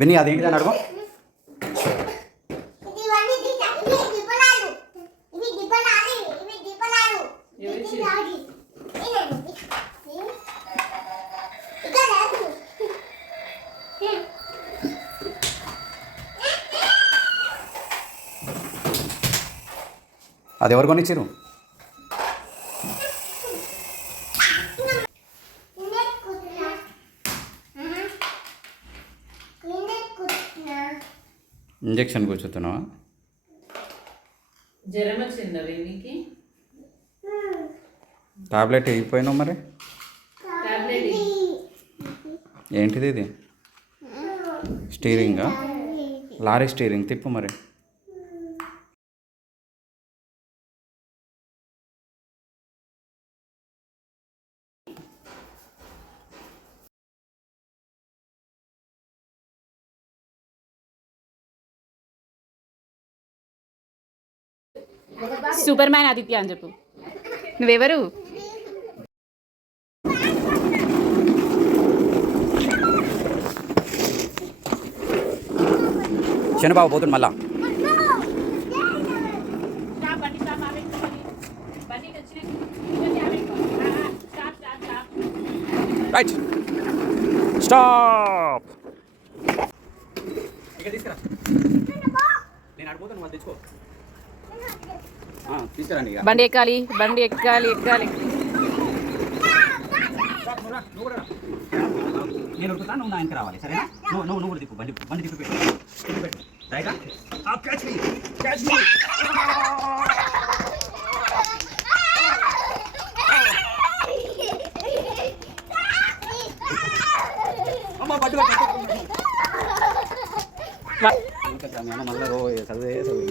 విని అదేంటిదని అడుగు. అది ఎవరు కొనిచ్చారు? ఇంజక్షన్ కూర్చుతున్నావా? జ్వరం వచ్చిందా వీనికి? టాబ్లెట్ అయిపోయినావు మరి? టాబ్లెట్ ఏంటిది ఇది? స్టీరింగా? లారీ స్టీరింగ్ తిప్పు మరి. సూపర్ మ్యాన్ ఆదిత్య అని చెప్పు. నువ్వెవరు? శనిబాబు పోతుంది మళ్ళా. Right stop. ఇక్కడ తీసుకురా. నేను అడిపోతాను వాళ్ళు తెచ్చుకో. తీసుకురండి. బండి ఎక్కాలి, బండి ఎక్కాలి ఎక్కాలి. నేను ఉడుకుతాను, నువ్వు నా వెనక రావాలి, సరేనా? నువ్వు కూడా తిప్పు, బండి తిప్పి పెట్టు. రైటా? క్యాచ్ మీ. అమ్మ పట్టు మళ్ళీ చదువు.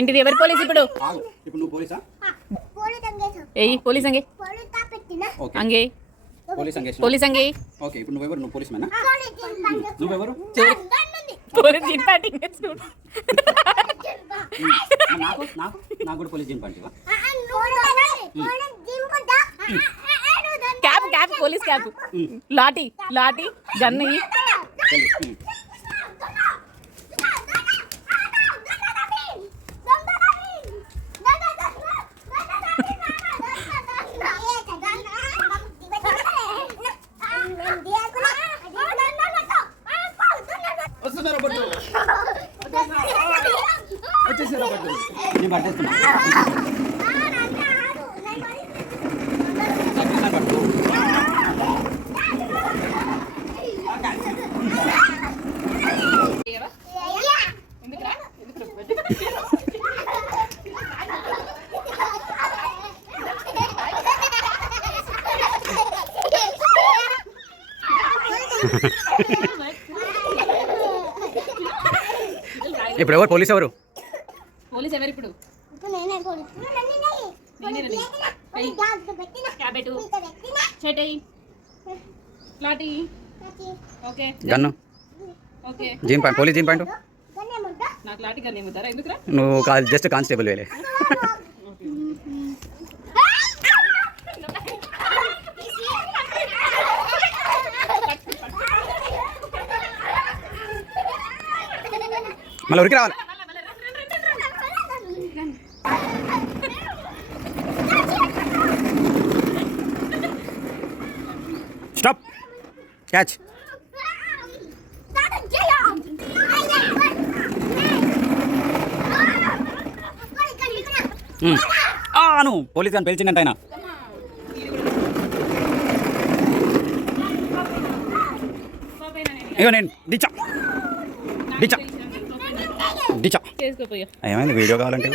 ఇంటిది ఎవరు పోలీస్ ఇప్పుడు? ఇప్పుడు నువ్వు పోలీసా? ఏయ్ పోలీస్ అంగే అంగే పోలీస్ అంగే. ఓకే, ఇప్పుడు నువ్వెవరు? నువ్వు పోలీస్ మేనా? నువ్వెవరు? పోలీస్ జీన్ ప్యాంటింగ్ చూడు. నాకు కూడా పోలీస్ జీన్ ప్యాంటివా? Cap police cap, lathi gun. నేను పట్టేస్తున్నా. ఇప్పుడు ఎవరు పోలీస్? ఎవరు పోలీస్? ఎవరు ఇప్పుడు? Gun jean pant, police jean pant. నాకు లాఠీ గన్ ఏముతారా? ఎందుకురా? నువ్వు జస్ట్ కానిస్టేబుల్ వేలే. మళ్ళీ ఉరికి రావాలి. స్టాప్. క్యాచ్. అను పోలీస్ అని పిలిచిందంట ఆయన. ఇగో నేను డిచా ఏమైంది? వీడియో కావాలంటే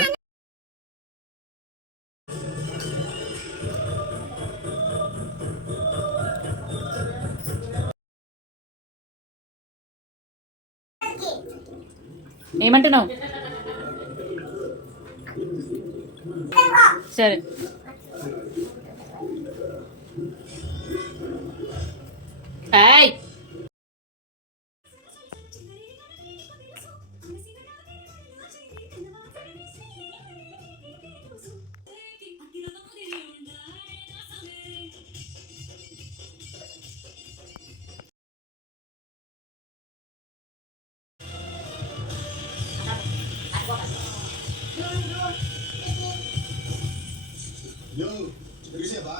ఏమంటున్నావు? సరే యో తెలిసేవా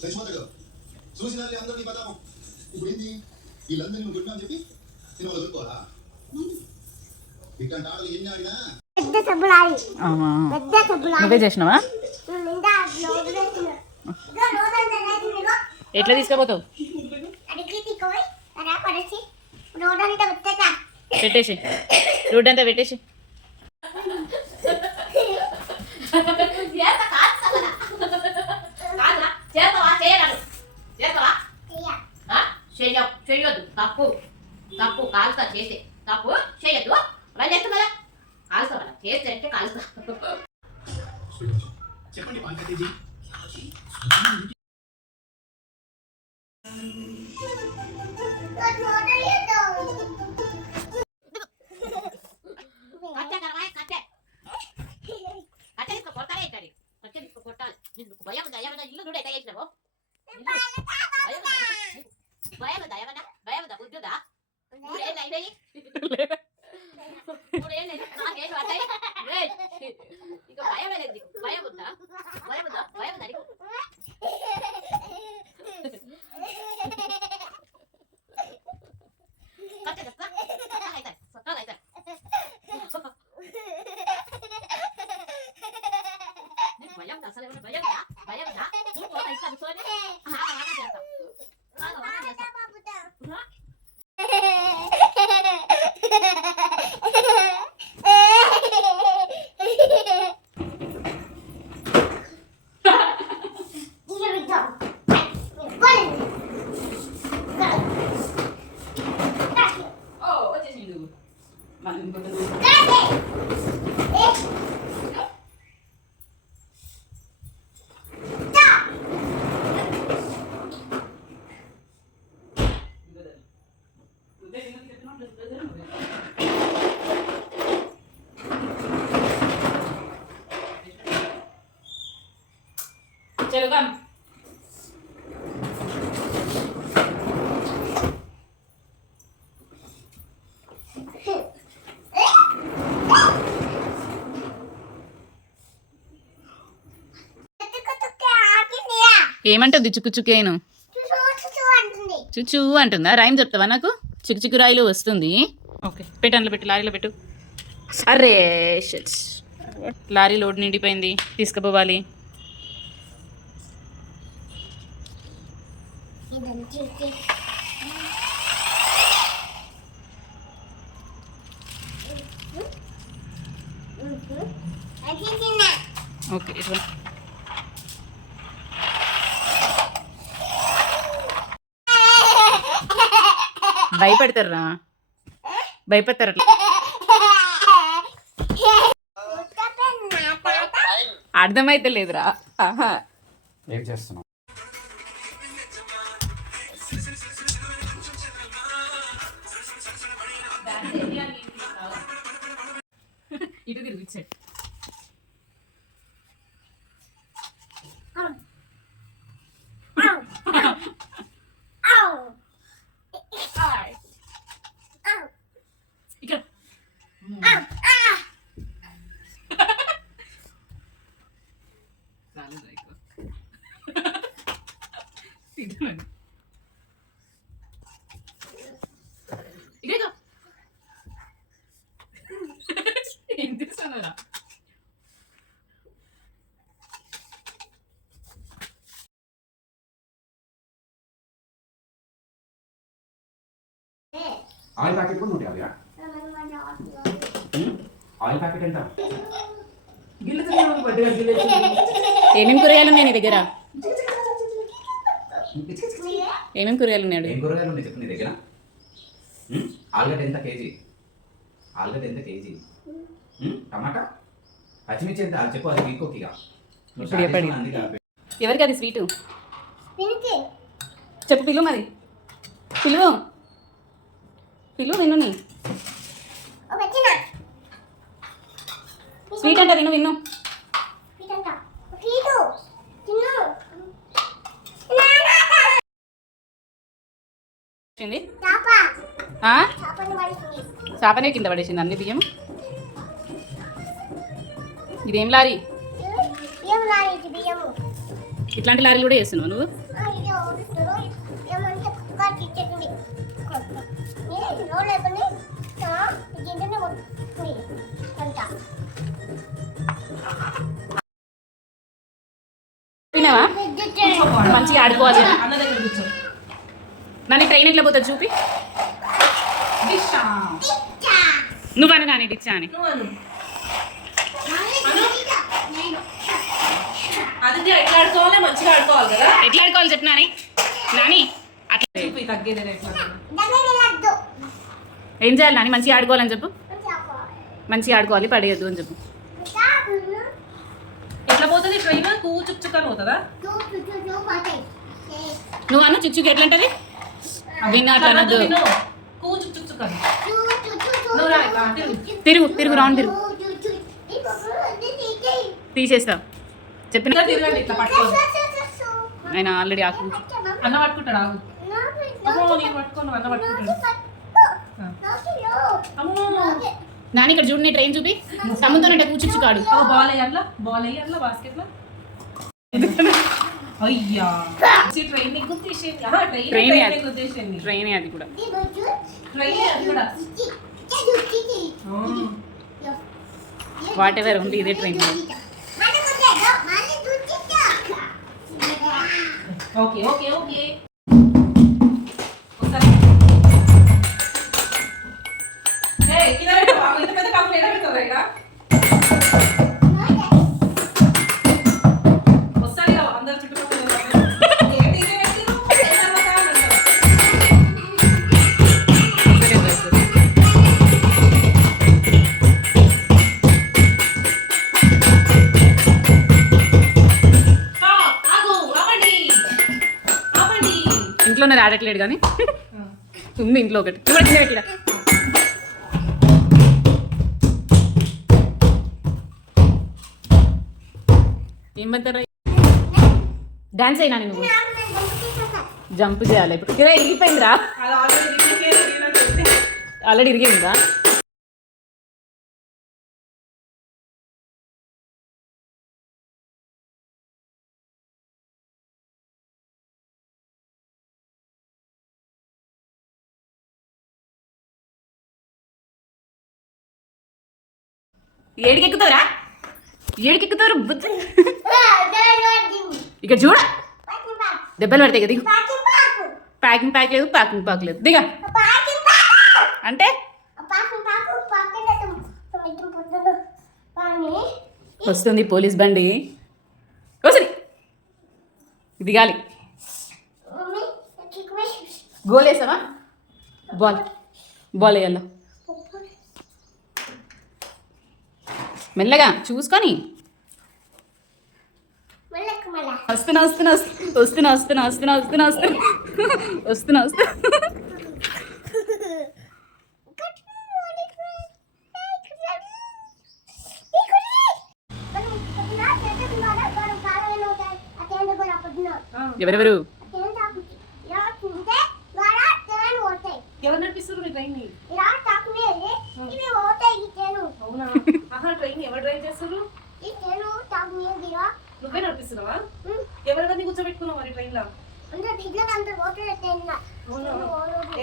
సచిమతగా చూసినారు అందరూ నీ పదాం ఇప్పుడు ఏంది వీళ్ళందరూ నువ్వు గుడ్డా అని చెప్పి నేను వాళ్ళు దొరుకోవాలా ఇట్లాంటి ఆటలు ఎన్ని ఆడినా పెద్ద సబ్బులాడి ఆమా. పెద్ద సబ్బులాడి నువ్వే చేసినావా? నిండా లోడు వేసిన ఇగో లోడంతా వేసినగో ఎట్లా తీసుకుపోతావు? అడిగి తీకోయి అలా పడేసి లోడంతా పెట్టేసా పెట్టేసి రోడ్ అంతా పెట్టేసి చేయొద్దు తప్పు తప్పు కాలుస్తా చేస్తే తప్పు చేయొద్దు అలా చేస్తా కదా కాలుస్తా కదా చేస్తే అంటే కాలుస్తా చెప్పండి పాంకతేజీ కట్టే కరవాయి కట్టే కట్టే తీసుకు కొట్టాలి ఏంటది కట్టే తీసుకు కొట్టాలి నీకు భయం ఉందా ఏమన్నా ఇల్లు చూడ ఎట్లా చేసినావు భయం ఉందా బుద్ధుదా మూడేళ్ళు అయినాయి నాకేం పడ్డాయి ఇక భయం అనేది భయం ఉందా నీకు కట్టే చెప్తా సొక్కలు అవుతాయి భయం అసలు భయం चलो कम ఏమంటుంది చుక్కుచుకేను చుచ్చు అంటుందా? రైమ్ చెప్తావా నాకు? చిక్కు రాయిలు వస్తుంది. ఓకే పెట్టు, అందులో పెట్టు, లారీలో పెట్టు. అరే షిట్, లారీ లోడ్ నిండిపోయింది, తీసుకుపోవాలి. ఓకే ఇట్లా భయపెడతారా? భయపెడతారు అట్లా? అర్థమైతే లేదురా. ఏం చేస్తున్నావు? ఇటు తిరుగు ఇటు సైడ్. ఇక్కడ ఏం తీసానరా? ఆయిల్ ప్యాకెట్ కూడా 150. ఆయిల్ ప్యాకెట్ ఎంత? ఏమేమి కూరగాయలు ఉన్నాయి నీ దగ్గర? ఏమేమి కూరగాయలు ఉన్నాడు? ఏం కూరగాయలు ఉన్నాయి చెప్పు నీ దగ్గర? ఆలుగడ్డ ఎంత కేజీ? ఆలుగడ్డ ఎంత కేజీ? టమాటా, పచ్చిమిర్చి ఎంత? అది చెప్పు, అది వీకోకిగా. ఇప్పుడు చెప్పండి. ఎవరికి అది స్వీటు? చెప్పు, పిలువు మరి, పిలువు పిలువు. విన్ను స్వీట్ అంట, విన్ను విన్ను. చేపనే కింద పడేసింది అన్ని బియ్యం. ఇదేం లారీ? ఇట్లాంటి లారీలు కూడా చేస్తున్నావు నువ్వు? ఇది ఓడుస్తారు ఏమంటే కుక్క టికెట్ండి నేను రోలేకొని గింజనే కొట్టుకుని అంట తిన్నావా? మంచిగా ఆడుకోవాలి. అన్న దగ్గర కూర్చో. నన్ను ట్రైన్ ఎట్లా పోతుంది చూపి. డిషా. నువ్వు అను నాని డిచ్చా అని. నువ్వు అను. ఆదిత్య ఎట్లా ఆడుకోవాలి? మంచిగా ఆడుకోవాలి కదా. ఎట్లా ఆడుకోవాలి చెప్పు నాని. నాని అట్లా చూపి తగ్గేదే ఎట్లా. దగ్గరలేదు ఏం చేయాలి నాని? మంచిగా ఆడుకోవాలని చెప్పు. మంచిగా ఆడుకోవాలి, పడేయద్దు అని చెప్పు. ఎట్లా పోతుంది ట్రైన్? చుక్ అని పోతుందా? నువ్వు అను చిచ్చుకి ఎట్లా ఉంటుంది? విన్నా అట్లా అనద్దు. చుక్ అని. నువ్వు రా ఇట్లా తిరుగు. తిరుగు తిరుగు రౌండ్ తిరుగు. తీసేస్తా చెప్పిన. ఇంకా తిరగండి ఇట్లా పట్టుకోండి. ఆయన ఆల్రెడీ ఆకు అన్న పట్టుకుంటాడు ఆగు. అమ్మో నేను పట్టుకోను, అన్న పట్టుకుంటాడు. అమ్మో నాని ఇక్కడ చూడండి ట్రైన్ చూపి. తమ్ముతోనంటే కూర్చుచ్చు కాడు. బాల్ వేయాలా బాస్కెట్లో. అయ్యా ట్రైన్ గుర్తేసేయండి. ట్రైన్ గుర్తేసేయండి. ట్రైన్ అది కూడా. ట్రైన్ అది కూడా. వాట్ ఎవర్ ఉంది ఇదే ట్రైన్. ఓకే ఓకే ఓకే ఒకసారి కింద పెట్టు. ఇంత పెద్ద కప్పులు ఎక్కడ పెడతారు ఇక్కడ? వస్తాడు అందరు చుట్టుపక్కల ఏంటి ఇదే పెట్టిరు? ఇంట్లో నాకు ఆడట్లేడు కానీ ఉంది ఇంట్లో ఒకటి. నువ్వు కూడా కింద పెట్టిరా. ఏం పెడతారా? డాన్స్ అయినా నువ్వు జంప్ చేయాలి ఇప్పుడు. కిరా ఇరిగిపోయిందిరా. ఆల్రెడీ ఇరిగిందా? ఏడికెక్కుతావురా? ఏడికెక్కుతారు బుద్ధి. ఇక్కడ చూడ దెబ్బలు పడతాయి కదా. దిగు. ప్యాకింగ్ ప్యాక్ లేదు, ప్యాకింగ్ ప్యాక్ లేదు. దిగా అంటే వస్తుంది పోలీస్ బండి. వస్తుంది దిగాలి. గోల్ వేసావా? బాల్ వేయాల. మెల్లగా చూసుకొని. వస్తున్నా వస్తున్నా వస్తున్నా వస్తున్నా వస్తున్నా వస్తున్నా వస్తున్నా వస్తున్నా వస్తున్నా. ఎవరెవరు? ఎవరు నడిపిస్తారు ట్రైన్? అవునా? ట్రైన్ ఎవరు డ్రైవ్ చేస్తారు? నువ్వే నడిపిస్తున్నావా? ఎవరిని కూర్చోబెట్టుకున్నావు మరి ట్రైన్ లో?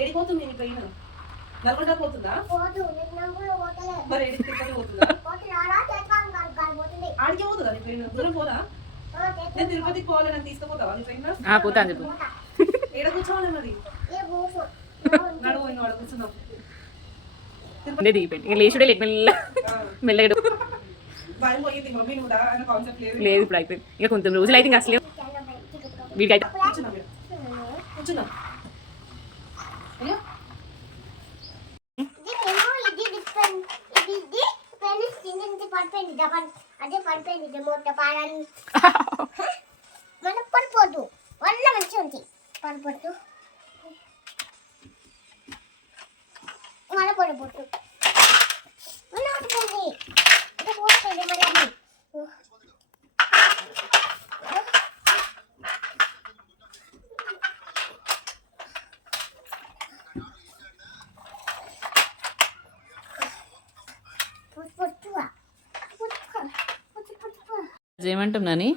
ఏడిపోతుంది నీ ట్రైన్? నల్గొండ పోతుందా? మరి ఏడికి తిరుపతి పోతుందా? ఆడికే పోతుందా నీ ట్రైన్? దూరం పోదా? నేను తిరుపతికి పోవాలి, నన్ను తీసుకుపోతావా నీ ట్రైన్ లో? పోతా అని చెప్పు. ఏడ కూర్చోవాలి మరి? నడువు వాడు కూర్చున్నావు. దిగిపోయింది. ఇక లేచుడే లేదు. మెల్లగా భయం పోయింది మమ్మీ నువ్వు అనే కాన్సెప్ట్ లేదు. లేదు ఇప్పుడు అయిపోయింది. ఇక కొంచెం రోజులు అయితే ఇంకా అసలే వీడికైతే కూర్చున్నా కూర్చున్నా. అదే పడిపోయింది మొట్ట పాలని మనకు పడిపోద్దు. వల్ల మంచిగా ఉంది. పడిపోద్దు మన పడిపోద్దు. మన పడిపోయింది. ఇది పోతుంది మళ్ళీ. ఏమంటాం నాని?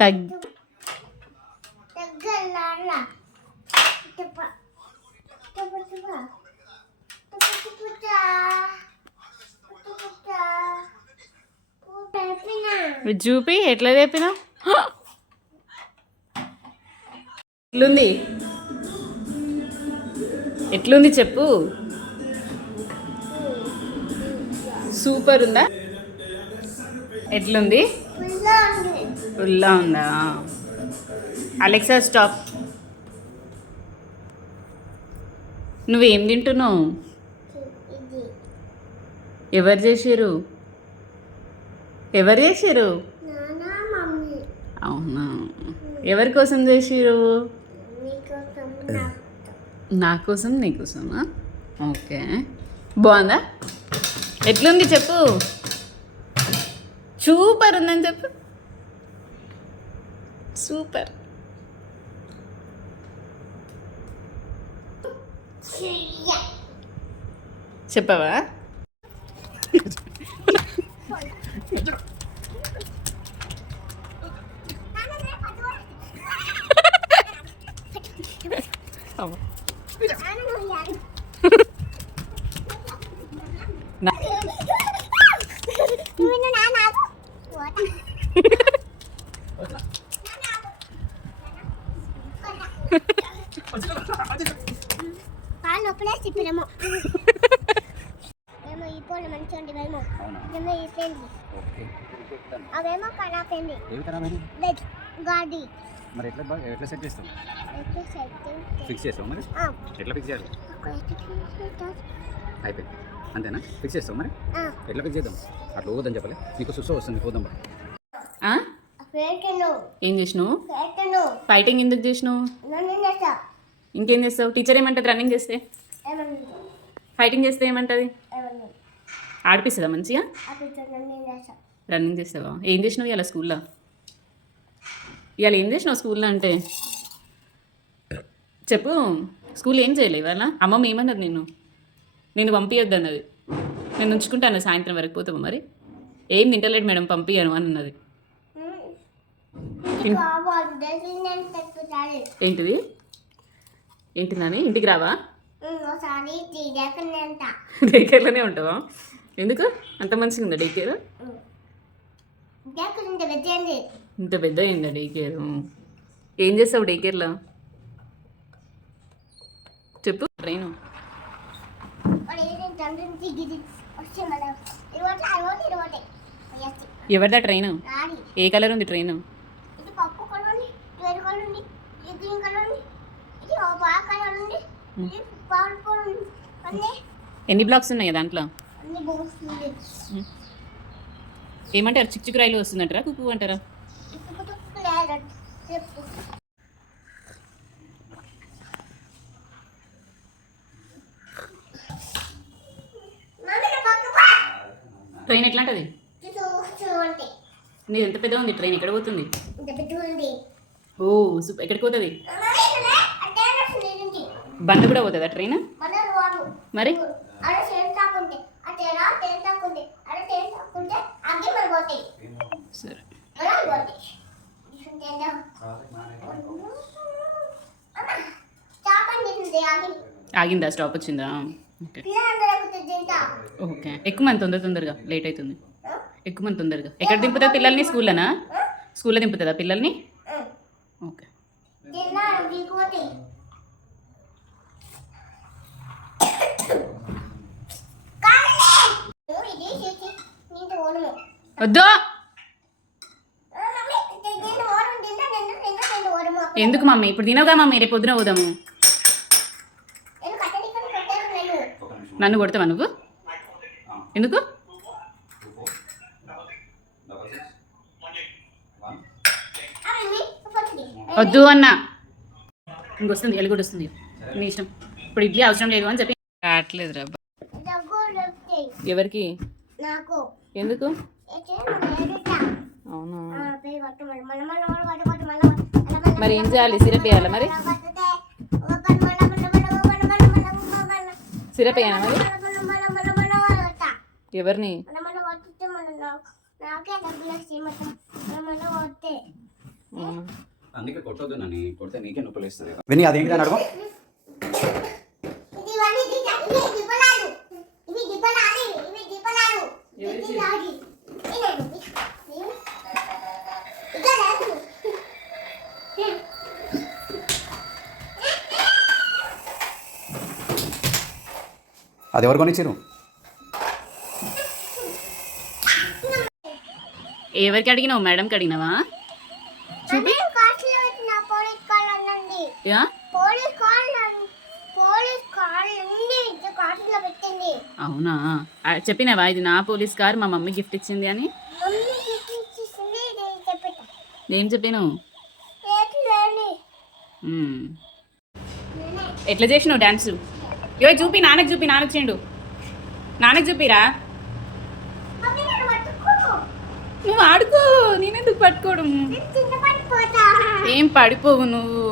దగ్గర చెప్ప చెప్ప చెప్ప చూపి ఎట్లా చెప్పినావు? ఎట్లుంది ఎట్లుంది చెప్పు. సూపర్ ఉందా? ఎట్లుంది? ఫుల్లా ఉందా? Alexa stop. నువ్వేం తింటున్నావు? ఎవరు చేసారు? ఎవరు చేసారు? అవునా, ఎవరి కోసం చేసిరు? నా కోసం నీ కోసమా? ఓకే, బాగుందా? ఎట్లుంది చెప్పు. సూపర్ ఉందని చెప్పు. సూపర్. చెప్పవా? కాళ్ళు నొప్పులే చెప్పినేమో ఏమో ఈ పూలు మంచిగా ఉండేవేమో ఏమో ఈ ఫ్రెండ్స్ అవేమో కరాకండి గాడి మరి ఎట్లా సెట్ చేస్తావు? ఫిక్స్ చేస్తావు మరి? ఎట్లా ఫిక్స్ చేయాలి? అయిపోయింది అంతేనా? ఫిక్స్ చేస్తావు మరి? ఎట్లా ఫిక్స్ చేద్దాం? అట్లా పోదని చెప్పలే, నీకు సుస్సు వస్తుంది, పోదాం. ఏం చేసినావు? ఫైటింగ్ ఎందుకు చేసినావు? ఇంకేం చేస్తావు? టీచర్ ఏమంటుంది రన్నింగ్ చేస్తే? ఫైటింగ్ చేస్తే ఏమంటుంది? ఆడిపిస్తుందా మంచిగా? రన్నింగ్ చేస్తావా? ఏం చేసినావు ఇవాళ స్కూల్లో? ఇవాళ ఏం చేసినావు స్కూల్లో అంటే చెప్పు. స్కూల్ ఏం చేయలే ఇవాళ? అమ్మమ్మ ఏమన్నది నేను పంపించద్దు అన్నది. నేను ఉంచుకుంటాను, సాయంత్రం వరకు పోతావు మరి. ఏం తింటలేడు మేడం, పంపించాను అని అన్నది. ఏంటిది? ఏంటిదని? ఇంటికి రావా? డే కేర్లోనే ఉంటావా? ఎందుకు అంత మంచిగా ఉందా డే కేర్? ఇంత పెద్ద అయిందా డే కేర్? ఏం చేస్తావు డే కేర్లో చెప్పు. ట్రైను ఎవరిదా ట్రైను? ఏ కలర్ ఉంది ట్రైను? ఎన్ని బ్లాక్స్ ఉన్నాయి దాంట్లో? ఏమంటారు? చిక్కు రైలు వస్తుందంటారా, కుక్కు అంటారా? ట్రైన్ ఎట్లా ఉంటుంది? నీది ఎంత పెద్ద ఉంది ట్రైన్? ఎక్కడ పోతుంది? ఓ సూపర్. ఎక్కడికి పోతుంది? బండ కూడా పోతుందా ట్రైన్? మరి సరే. ఆగిందా? స్టాప్ వచ్చిందా? Okay okay. ఎక్కుమని తొందరగా, లేట్ అవుతుంది. ఎక్కుమని తొందరగా. ఎక్కడ దింపుతుందా పిల్లల్ని? స్కూల్లోనా? స్కూల్లో దింపుతుందా పిల్లల్ని? ఓకే. వద్దు. ఎందుకు మమ్మీ? ఇప్పుడు తినవుగా మమ్మీ, రేపు పొద్దున పోదాము. నన్ను కొడతావా నువ్వు? ఎందుకు? వద్దు అన్నా. ఇంకొస్తుంది, ఎలుగుడు వస్తుంది, నీ ఇష్టం. ఇప్పుడు ఇడ్లీ అవసరం లేదు అని చెప్పి రావట్లేదు రా. ఎవరికి? ఎందుకు? అవునా, మరి ఏం చేయాలి? సిరప్ వేయాలా మరి? సిరప్ వేయాలా మరి? ఎవరిని? అందుకే కొట్టొద్దు నన్ను, కొడితే నీకే నొప్పులు వేస్తుంది. విని అదేంటి అని అడగ. అది ఎవరు కొనిచ్చారు? ఎవరికి అడిగినావు? మేడంకి అడిగినావా? చూపి. యా? అవునా? చెప్పినావా ఇది నా పోలీస్ కార్, మా మమ్మీ గిఫ్ట్ ఇచ్చింది అని? ఏం చెప్పినావు? ఎట్లా చేసినావు డాన్స్? ఇవో చూపి, నాన్నకి చూపి, నాన్నకి చేయండు, నాన్నకి చూపిరా. నువ్వు ఆడుకో, నేనెందుకు పట్టుకోవడం? ఏం పడిపోవు నువ్వు,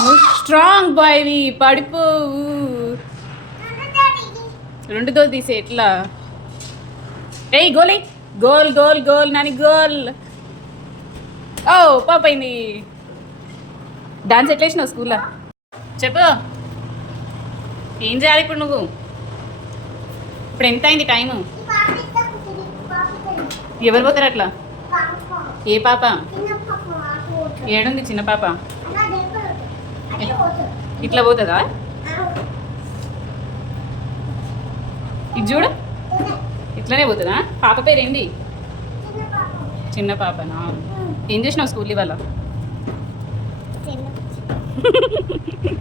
నువ్వు స్ట్రాంగ్ బాయ్వి, పడిపోవు. రెండుతో తీసే ఎట్లా? ఏయ్ goal, goal goal goal Nani goal. ఓ పాపైంది. డాన్స్ ఎట్లా వేసినావు స్కూల్లో? చెప్పు, ఏం చేయాలి ఇప్పుడు నువ్వు? ఇప్పుడు ఎంత అయింది టైము? ఎవరు పోతారు అట్లా? ఏ పాప? ఏడుంది చిన్న పాప? ఇట్లా పోతుందా? ఇది చూడు, ఇట్లానే పోతుందా? పాప పేరు ఏంటి? చిన్న పాపనా? ఏం చేసినావు స్కూల్ ఇవాళ?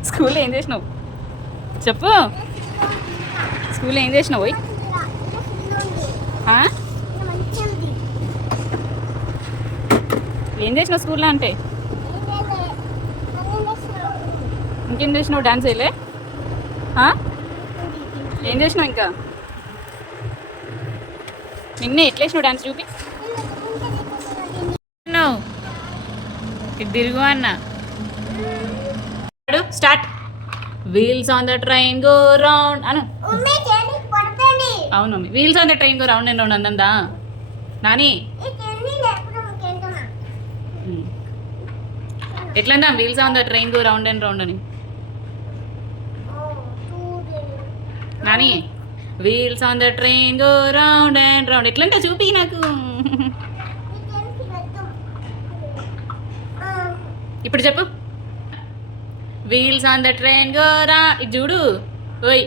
స్కూల్లో ఏం చేసినావు చెప్పు? స్కూల్లో ఏం చేసినావు? పోయి ఏం చేసినావు స్కూల్లో అంటే? ఇంకేం చేసినావు? డాన్స్ వేయలే? ఏం చేసినావు ఇంకా? నిన్నే ఎట్లా వేసినావు డాన్స్ చూపి. ఇటు తిరుగు అన్న. Start. Wheels on the train go round అను. అవును mummy, wheels on the train go round and round అందా నాని? ఎట్లా అందా wheels on the train go round and round అని Nani? Wheels on the train go round and round ఎట్లంటే చూపి నాకు. ఇప్పుడు చెప్పు. Wheels on the train go రా. ఇది చూడు, ఓయ్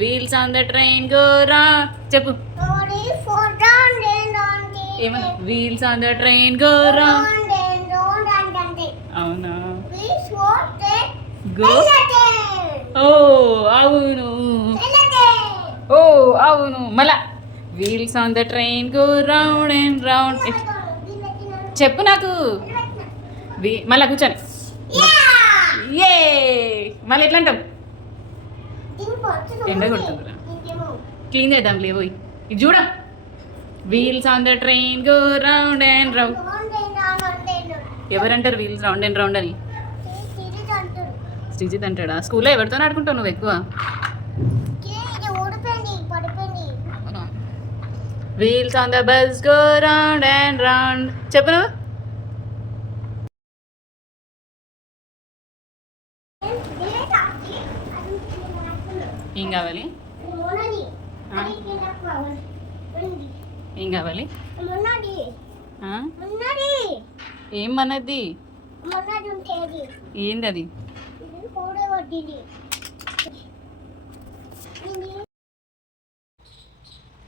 wheels on the train go రా చెప్పు. ఏమన్నా? Wheels on the train go రా. అవునా? గో. ఓ అవును, ఓ అవును. మళ్ళా wheels on the train go round and round చెప్పు నాకు. మళ్ళా కూర్చొని ఏ మళ్ళీ ఎట్లా అంటావు? ఎండ కొడుతుందిరా, క్లీన్ చేద్దాం లేవు. ఇది చూడ, wheels on the train go round and round. ఎవరంటారు వీల్స్ రౌండ్ అండ్ రౌండ్ అని? శ్రీజిత్ అంటాడా? స్కూల్లో ఎవరితో ఆడుకుంటావు నువ్వు ఎక్కువ? Wheels on the bus go round and round చెప్పు నువ్వు. ఏం కావాలి? ఏం కావాలి? ఏం మనది? ఏంది అది?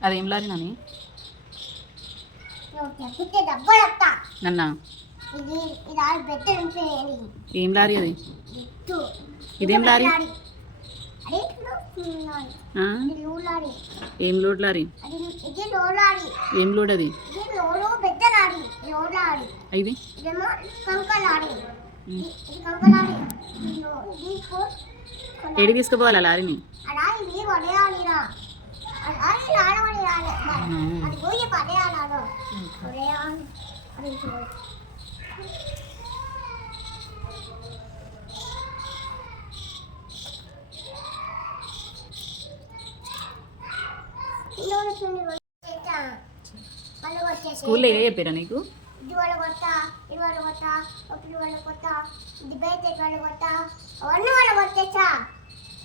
అదేం లారీ నాని? నన్నా ఏం లారీ అది? ఇదేం లారీ? ఏం లోడ్ లారీ? ఏం లోడ్ అది? ఇది ఏడి తీసుకుపోవాలి ఆ లారీని? స్కూల్లో ఏ చెప్పారా నీకు? ఇది వాళ్ళ కొత్త, ఇది వాళ్ళ కొత్త, ఒకటి వాళ్ళ కొత్త, డిబేట్ వాళ్ళ కొత్త, అవన్నీ వాళ్ళ కొట్టేసా.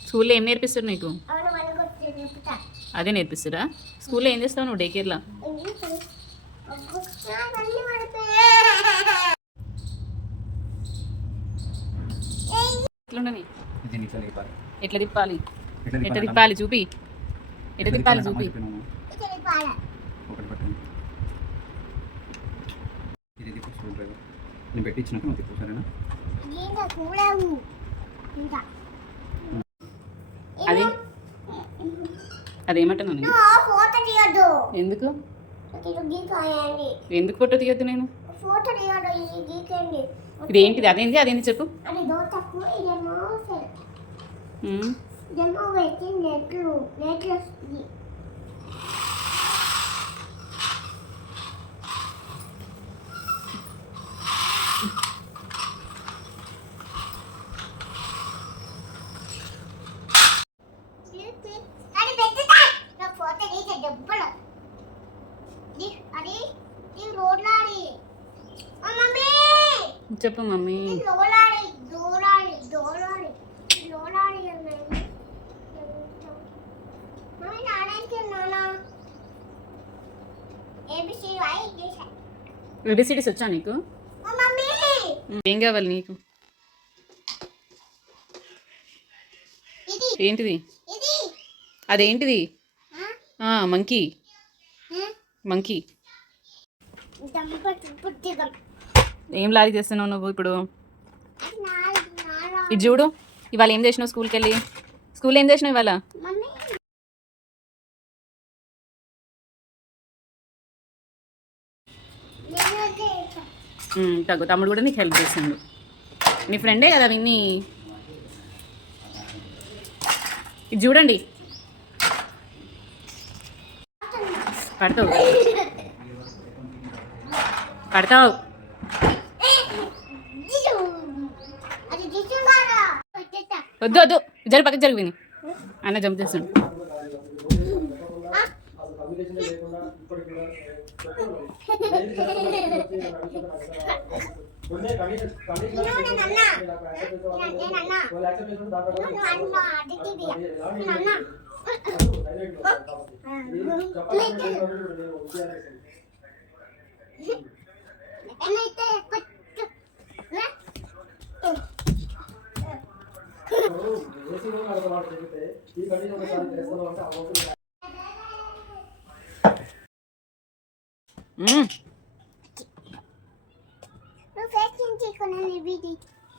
స్కూల్లో ఏం నేర్పిస్తారు నీకు? అవన్నీ వాళ్ళ కొత్త చెప్తా. అదే నేర్పిస్తారా? స్కూల్లో ఏం చేస్తావు నువ్వు డే కేర్లో? అన్నీ వాళ్ళ ఎట్లుండని? దీన్ని ఇట్లా లేపాలి. ఎట్లా తిప్పాలి? ఎట్లా ఎట్లా తిప్పాలి? తిప్పాలి చూపి. ఎట్లా తిప్పాలి చూపి. చెప్పినాను. ఇది పాల. ఒకటి పట్టండి. ఇది తిప్పు స్క్రూ డ్రైవర్. నేను పెట్టించినాక నువ్వు తిప్పు సరేనా? ఏంటో కూడాము. ఇంకా. అది అదేమంటున్నా నేను? ఫోటో తీయద్దు. ఎందుకు? ఇది గీకాయండి. ఎందుకు ఫోటో తీయద్దు నేను? ఫోటో తీయద్దు, ఇది గీకండి. ఇదేంటిది? అదేంటి? అదేంటి చెప్పు. అది దోతకు ఇదేమో సరే. ఉమ్. ఇదేమో పెట్టి నెట్లు వస్తుంది. అది పెట్టుతా. నా ఫోటో తీసే డబ్బులు. అది ఈ రోడ్లో ఆడి. మమ్మీ చెప్పు మమ్మీ. లోలాడి దూరాడి దూరాడి లోలాడి అన్నాయి. మమ్మీ నాడానికి నానా ఏబిసి వై చేసా. ఏబిసిడీస్ వచ్చా నీకు? మమ్మీ ఏం కావాలి నీకు? ఇది ఏంటిది? ఇది అదేంటిది? ఆ మంకీ. ఆ మంకీ. దంపతి పుట్టిగం. ఏం లారీ చేస్తున్నావు నువ్వు ఇప్పుడు? నానా ఇది చూడు. ఇవాళ ఏం చేసినావు స్కూల్కి వెళ్ళి? స్కూల్ ఏం చేసినావు ఇవాళ? మమ్మీ నేను చేసా. తగ్గు. తమ్ముడు కూడా నీకు హెల్ప్ చేస్తుండు. నీ ఫ్రెండే కదా విన్ని. ఇది చూడండి. పడతావు పడతావు. అది తీసుకున్నారా వచ్చేసా. వద్దు వద్దు. జరి పక్కకి జరిగి విని అన్న జంప్ చేస్తుండు.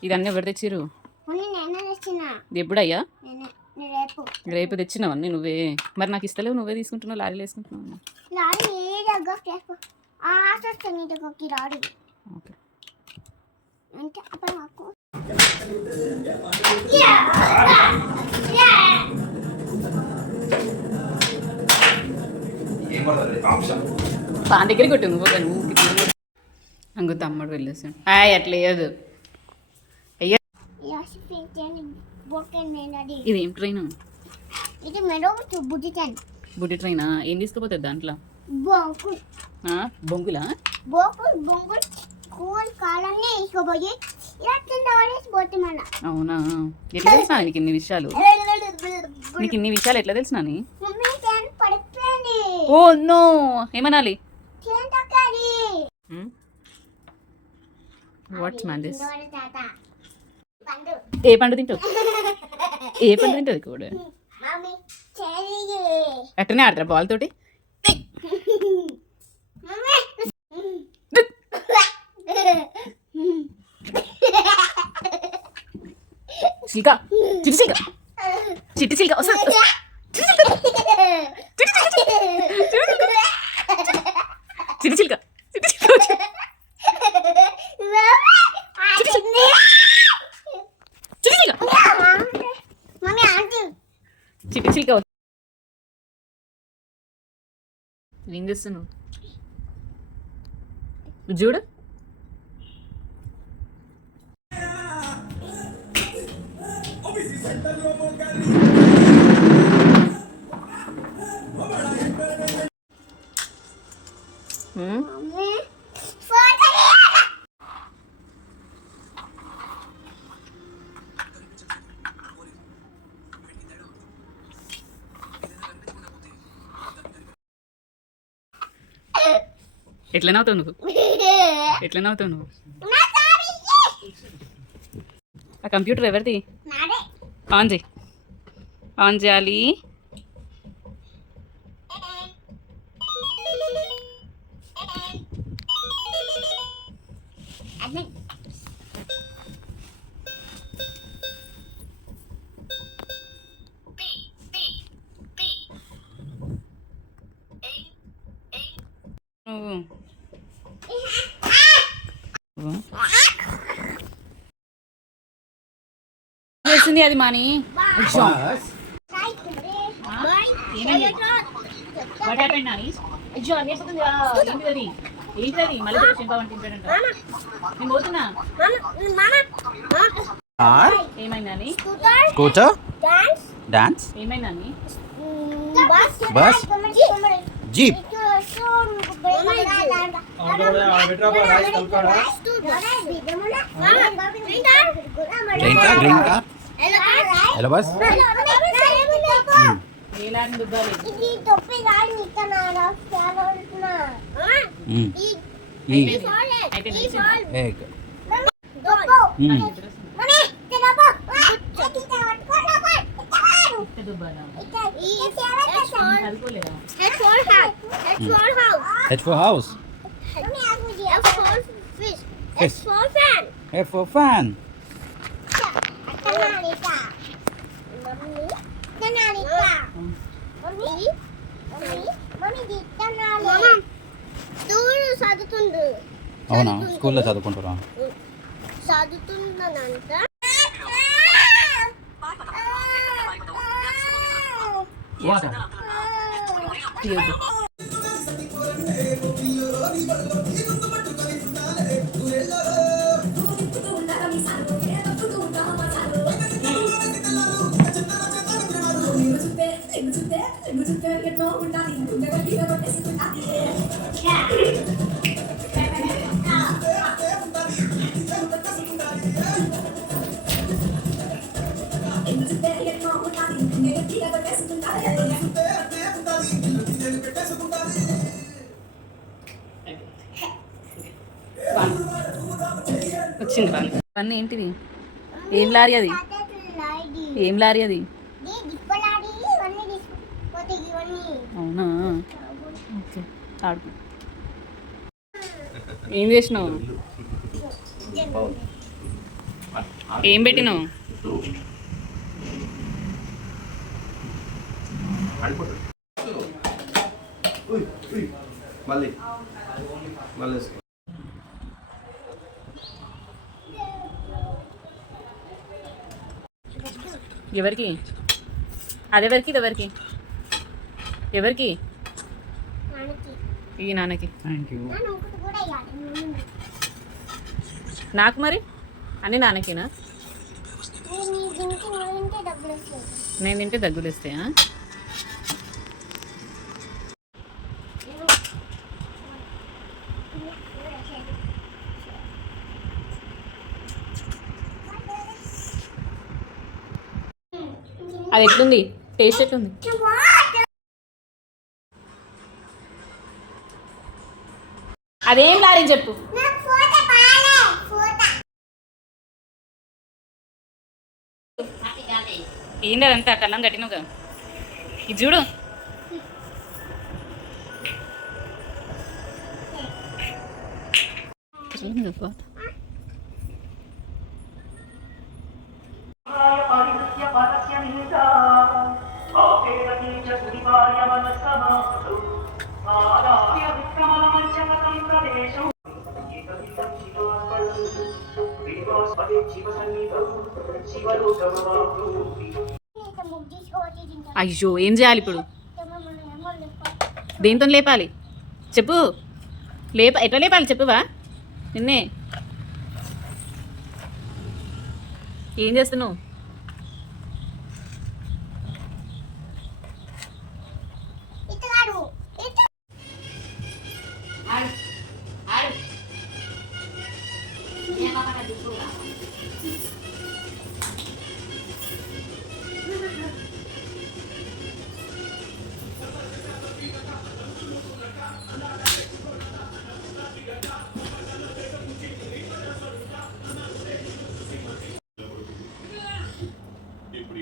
ఇదన్నీ ఎవరు తెచ్చిరు? నేనే తెచ్చినా. ఇది ఎప్పుడయ్యా? రేపు రేపు తెచ్చినావన్నీ నువ్వే. మరి నాకు ఇస్తలేవు, నువ్వే తీసుకుంటున్నావు, లారీలు వేసుకుంటున్నావు. లారీ ఏ దగ్గర చేసుకో ఆశిస్తాను నీ దగ్గరికి లారీ ఓకే. అంటే అప్పుడు మాకు ఏం పడుతుంది? ఆప్షన్. పాన్ దగ్గర కొట్టు నువ్వు. అంగు తమ్ముడు వెళ్ళేసాడు. హాయ్ అట్లా వేయదు. అయ్యా ఇది ఏం ట్రైన్? ఇది మెడో బుద్ధి ట్రైన్. బుడ్డి ట్రైనా? ఏం తీసుకుపోతుంది దాంట్లో? బొంకుల్ బొంగులా? బొంకుల్ కూల్ కాలన్నీ ఇసుకోపోయి ఇలా కింద పడేసి పోతే మళ్ళా. అవునా? ఎట్లా తెలిసినా నీకు ఇన్ని విషయాలు? నీకు ఇన్ని విషయాలు ఎట్లా తెలిసినాని? మమ్మీ ట్రైన్ పడిపోయింది. Oh no. ఏమనాలి? ట్రైన్ తక్కది. What's man this? తాత పండు. ఏ పండు తింటావు? ఏ పండు తింటుంది కూడా? మమ్మీ చెయ్యి. అట్టనే ఆడతారా బాల్ తోటి? మమ్మీ చిల్క చిట్టి చిల్క చిట్టి చిల్క వస్తుంది. చిట్టి చిల్క చిట్టి చిల్క మమ్మీ ఆంటీ చిట్టి చిల్క. ఏం చేస్తున్నావు చూడు. మమ్మీ ఫోటో ఎట్లా నవ్వుతావు నువ్వు? ఎట్లా నవ్వుతావు నువ్వు? ఆ కంప్యూటర్ ఎవరిది? నాదే. ఆన్ చేయి. ఆన్ చేయాలి. అదే. చేసింది అది మాని. Bus what happened Nani? అయ్యో అది అయిపోతుంది. ఏంటిది? ఏంటిది? మళ్ళీ చింపావని తింటాడంట. నేను పోతున్నా. కార్, ఏమైంది నాని? స్కూటర్, డాన్స్, డాన్స్, ఏమైంది Nani? Bus, jeep, green car, yellow bus. ఏలాంటి దుబ్బాలి? ఇది తొప్పి రాని నిత్తనారా ఫేవరెట్నా ఈ అయిపోయింది. ఎగ్. దొప్పో మనే తెరపో ఇంత దుబ్బాలా? ఈ ఫేవరెట్ చదువుకోలేదా? H for house H for house. Mummy ఆగుది F for fish Fish. F for fan F for fan. అత్తనానిక మమ్మీ అత్తనానిక మమ్మీ మమ్మీ దిత్తనాలి దూరు చదువుతుండు అవునా, స్కూల్లో చదువుకుంటారా? చదువుతుందనంట తీయొద్దు. వచ్చింది బాగా. ఇవన్నీ ఏంటివి? ఏం లారీ అది? ఏం లారీ అది? దిప్పలాడి ఇవన్నీ తీసుకుపోతే ఇవన్నీ అవునా? ఓకే, ఆడుకో. ఏం చేసినావు? ఏం పెట్టినావు? మళ్ళీ ఎవరికి? అదెవరికి? ఇదెవరికి? ఎవరికి? మనకి ఈ నాన్నకి. Thank you. నేను ఒకటి కూడా ఇవ్వాలి నాకు మరి అన్నీ నాన్నకేనా? నీ దీనికి నువ్వుంటే డబ్బులు వస్తాయి నేను తింటే దగ్గులు వస్తాయా? అది ఎట్లుంది? టేస్ట్ ఎట్లుంది? అదేం లారీ చెప్పు. ఏంటి అదంతా కళ్ళం కట్టినవుగా? ఇది చూడు. అయ్యో ఏం చేయాలి ఇప్పుడు? దేంతో లేపాలి చెప్పు. ఎట్లా లేపాలి చెప్పువా? నిన్నే ఏం చేస్తున్నావు?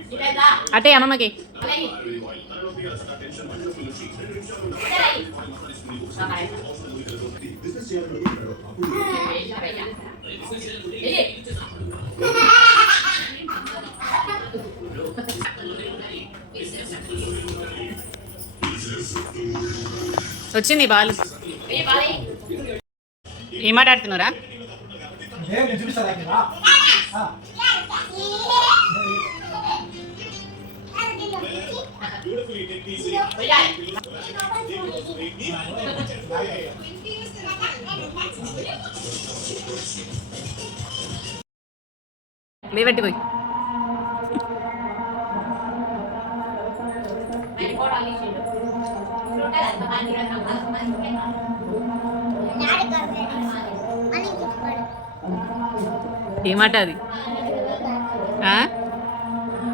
ఇటేదా అటే అమ్మమ్మకి అలాగే వచ్చింది బాలు ఏం మాట్లాడుతున్నారా లేవట్టి పోయి ఏమాట అది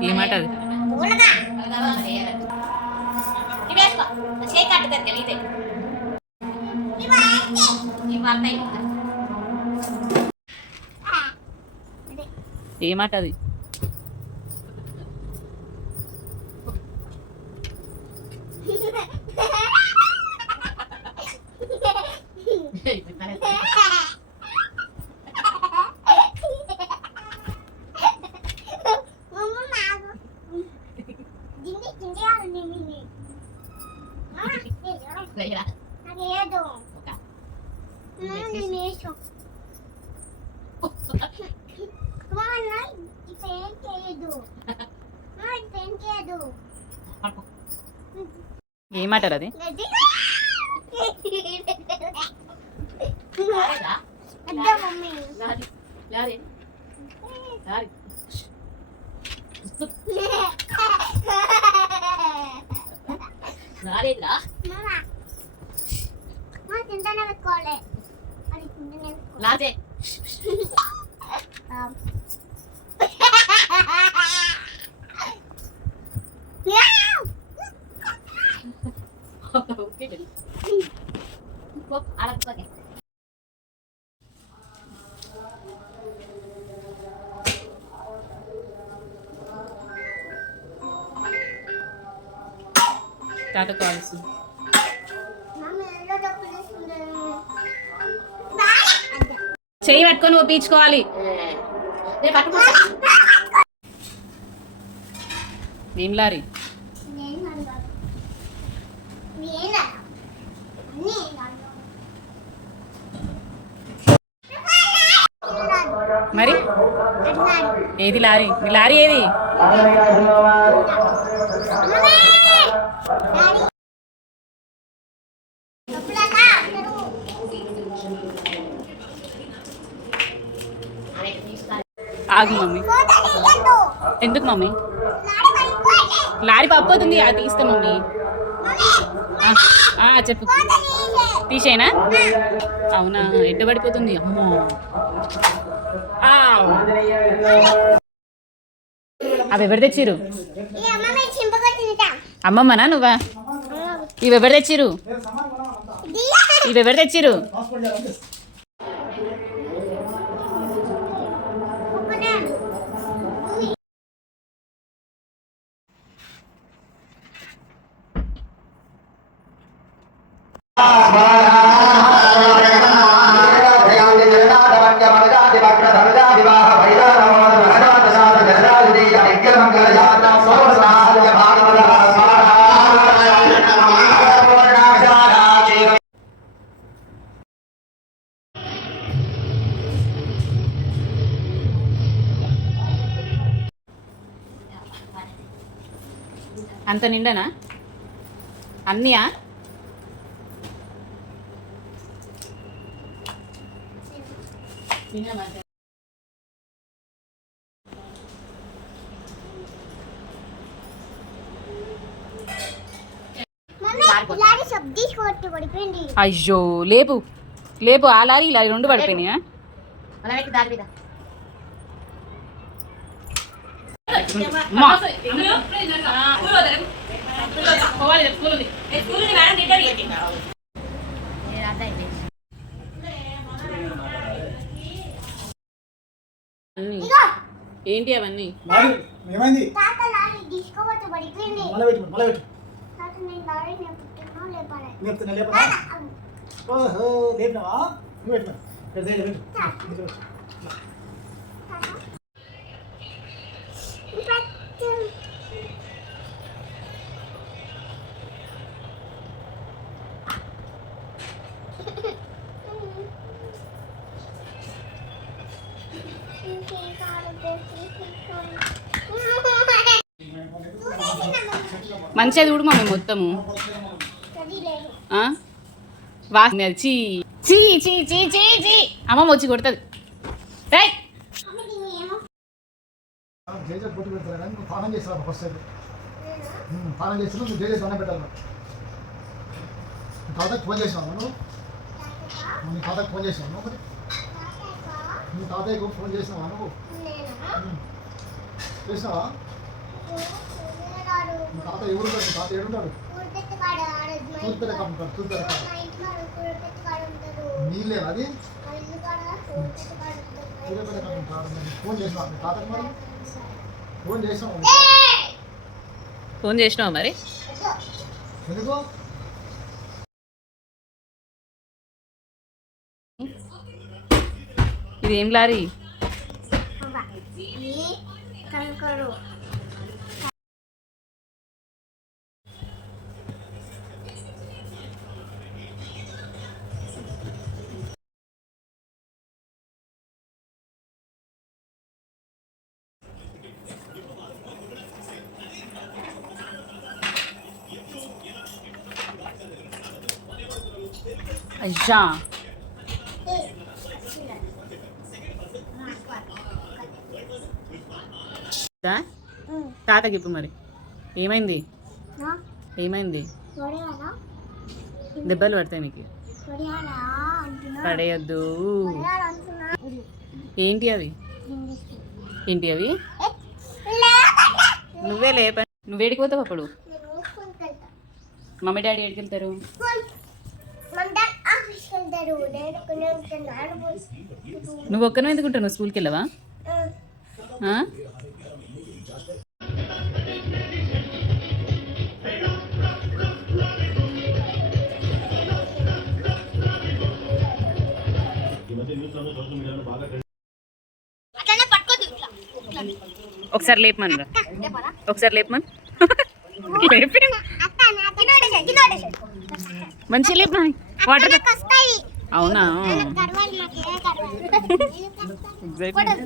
ఏమాట అది ఏమాట అది ఏమాటారు అది రాలేదురా తింటానే పెట్టుకోవాలి అది తింటానే పెట్టుకోవాలి లాసే అడగపోతే టాటా కాల్స్ చెయ్యి పట్టుకొని ఒప్పించుకోవాలి నేను పట్టుకుంటా ఏం లారీ మరి ఏది లారీ మీ లారీ ఏది ఆగు మమ్మీ ఎందుకు మమ్మీ లారీ పడిపోతుంది అది తీస్తా మమ్మీ చెప్పు తీసేనా అవునా ఎట్టు పడిపోతుంది అమ్మో అవి ఎవరు తెచ్చిరు అమ్మమ్మనా నువ్వా ఇవి ఎవరు తెచ్చిరు ఇవి ఎవరు తెచ్చిరు అంత నిండనా అన్నీయా అయ్యో లేపు లేపు ఆ లారీ ఇలా రెండు పడిపోయినాయా దాని మీద ఏంటి అవన్నీ ఏమైంది తీసుకోవచ్చు పడిపోయింది మళ్ళీ పెట్టు తాత నేను డాడీ నేను పుట్టినా లేపాలి లేపుతున్నా లేపరా ఓహో లేపినావా నువ్వు పెట్టు పెట్టు మంచిగా చూడు మమ్మీ మొత్తము వాసన చీ చీ చీ చీ చీ చీ అమ్మమ్మ వచ్చి కొడుతుంది రైట్ జేజే పొట్టు పెడతారు కానీ నువ్వు తానం చేస్తావు ఫస్ట్ అయితే తానం చేసి నువ్వు జేజే దండం పెట్టాలి నీ తాతకి ఫోన్ చేసినావు నువ్వు నీ తాతకి ఫోన్ చేసినావు నువ్వు నీ తాతయ్యకు ఫోన్ చేసినావా నువ్వు చేసినావా నీ తాత ఎవరు నీ తాత ఏడుంటాడు తూర్పేట కమ్ముతాడు తూర్పేట నీళ్ళే అది తూర్పేట కమ్ముతాడు ఫోన్ చేసినావు నీ తాతకి మరి ఫోన్ చేసినావు ఫోన్ చేసినావా మరి ఎందుకు ఇది ఏం లారీ కంకరు అయ్యా తాతకి ఇప్పుడు మరి ఏమైంది ఏమైంది దెబ్బలు పడతాయి నీకు పడేయద్దు ఏంటి అవి ఏంటి అవి నువ్వే లేప నువ్వు ఏడికి పోతావు అప్పుడు మమ్మీ డాడీ ఏడికి వెళ్తారు నువ్వు ఒక్కనే ఎందుకుంటావు నువ్వు స్కూల్కి వెళ్ళవా ఒకసారి లేపమని ఒకసారి లేపమని మంచి లేపమని వాటర్ అవునా ఎగ్జాక్ట్లీ